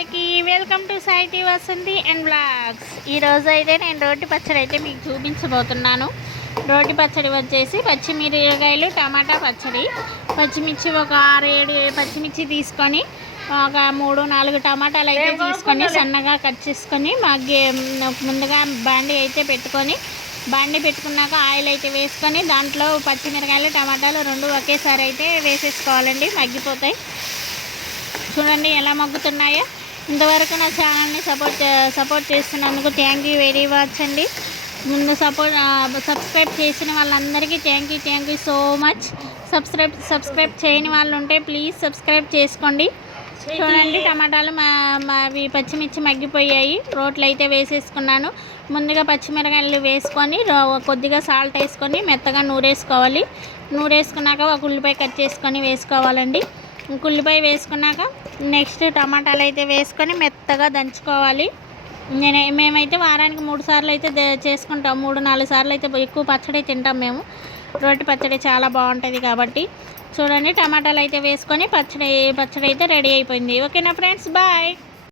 అందరికీ welcome to సాయిటీ Vasanthi and blogs. ఈరోజు అయితే నేను రోటి పచ్చడి అయితే మీకు చూపించబోతున్నాను. రోటి పచ్చడి వచ్చేసి పచ్చిమిరకాయలు టమాటా పచ్చడి. పచ్చిమిర్చి ఒక ఆరు ఏడు పచ్చిమిర్చి తీసుకొని ఒక మూడు నాలుగు టమాటాలు అయితే తీసుకొని సన్నగా కట్ చేసుకొని మగ్గి ముందుగా బాండి అయితే పెట్టుకొని బాండి పెట్టుకున్నాక ఆయిల్ అయితే వేసుకొని దాంట్లో పచ్చిమిరకాయలు టమాటాలు రెండు ఒకేసారి అయితే వేసేసుకోవాలండి. మగ్గిపోతాయి. చూడండి ఎలా మగ్గుతున్నాయో. ఇంతవరకు నా ఛానల్ని సపోర్ట్ సపోర్ట్ చేస్తున్నందుకు థ్యాంక్ యూ వెరీ మచ్ అండి. ముందు సపోర్ట్ సబ్స్క్రైబ్ చేసిన వాళ్ళందరికీ thank you thank you so much subscribe subscribe చేయని వాళ్ళు ఉంటే ప్లీజ్ సబ్స్క్రైబ్ చేసుకోండి. చూడండి టమాటాలు మా మావి పచ్చిమిర్చి మగ్గిపోయాయి. రోట్లు అయితే వేసేసుకున్నాను. ముందుగా పచ్చిమిరకాయలు వేసుకొని కొద్దిగా సాల్ట్ వేసుకొని మెత్తగా నూరేసుకోవాలి. నూరేసుకున్నాక ఒక ఉల్లిపాయ కట్ చేసుకొని వేసుకోవాలండి. ఉల్లిపాయ వేసుకున్నాక నెక్స్ట్ టమాటాలు అయితే వేసుకొని మెత్తగా దంచుకోవాలి. నేను మేమైతే వారానికి మూడు సార్లు అయితే చేసుకుంటాం. మూడు నాలుగు సార్లు అయితే ఎక్కువ పచ్చడి తింటాం మేము. రొట్టె పచ్చడి చాలా బాగుంటుంది కాబట్టి. చూడండి టమాటాలు అయితే వేసుకొని పచ్చడి పచ్చడి అయితే రెడీ అయిపోయింది. ఓకేనా ఫ్రెండ్స్? బాయ్!